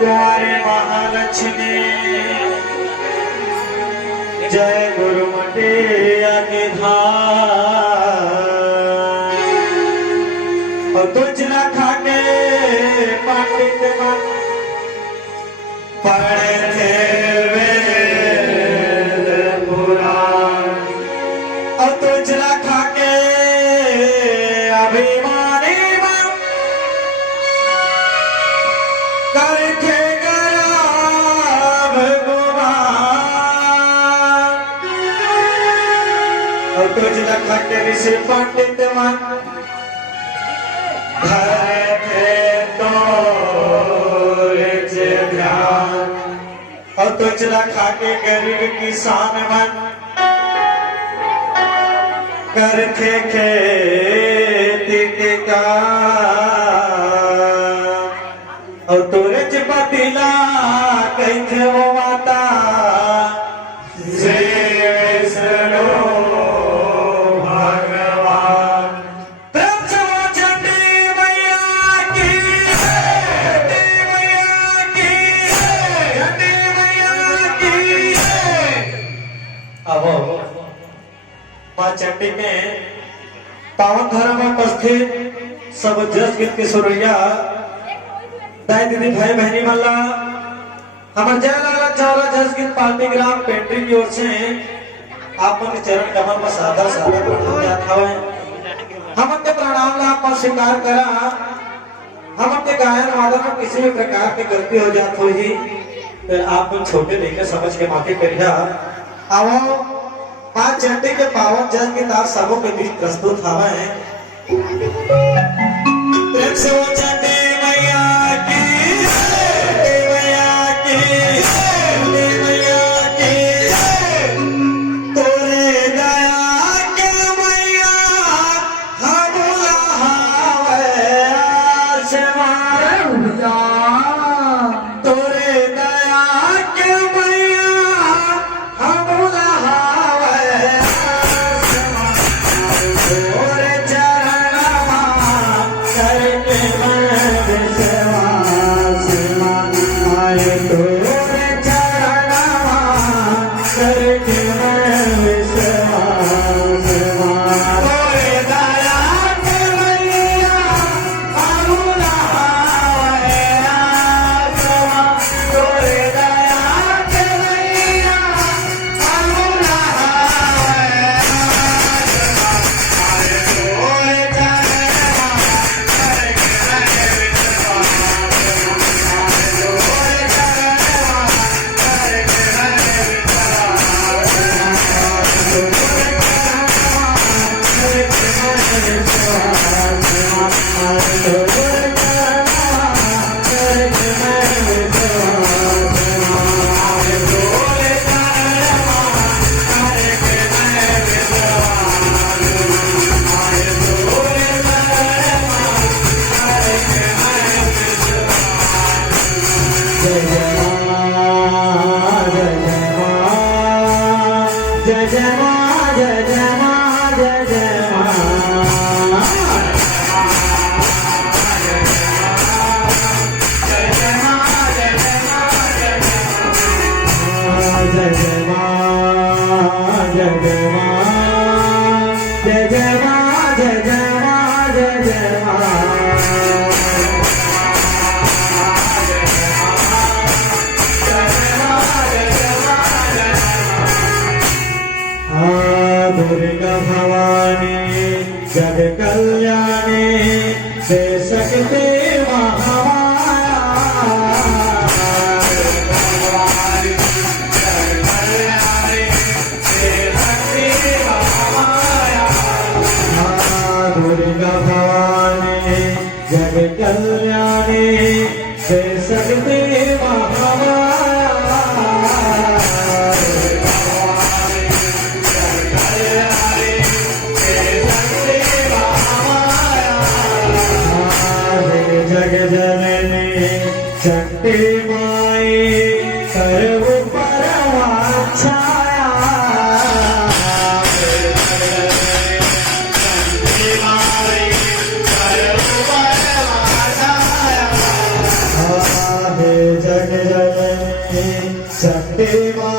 द्वारे महालक्ष्मी जय गुरु मटे अनिधान तुझ न खाके पंडित मन पढ़े थे वेद पुराण और तुझ न खाके अभिमानी मन करके गया भगवान और तुझ न खाके ऋषि पंडित मन और तुझ रखा के गरीब किसान मन करके खेती के काम और तुझ पतिला कैथे वो माता मां चंडी में पावन धर्म में उपस्थित सब जस गीत के सुरैया दाई दीदी भाई बहनी मल्ला हमारे जयलाल चावला जस गीत पार्टी ग्राम पेंट्री की ओर से आपन के चरण कमल में सादा सादा प्रणाम जाता है। हम के प्रणाम ला आप स्वीकार करा। हम के गायन वादन में किसी भी प्रकार की गलती हो जात हो ही तो आप छोटे लेकर समझ के माफी करिया। आओ मां चंडी के पावन जल के दास सबों के बीच प्रस्तुत हवा है। प्रेम से वो चंडी मैया की मैया की मैया की तोरे दया के मैया हम लहावे आसमान तोरे दया के मैया हम दुर्गा भवानी जग कल्याणी दे सकते दुर्गा भवानी जग कल्याणी दे सकते चंडी माई सर्व परमाच्छाया हे देवा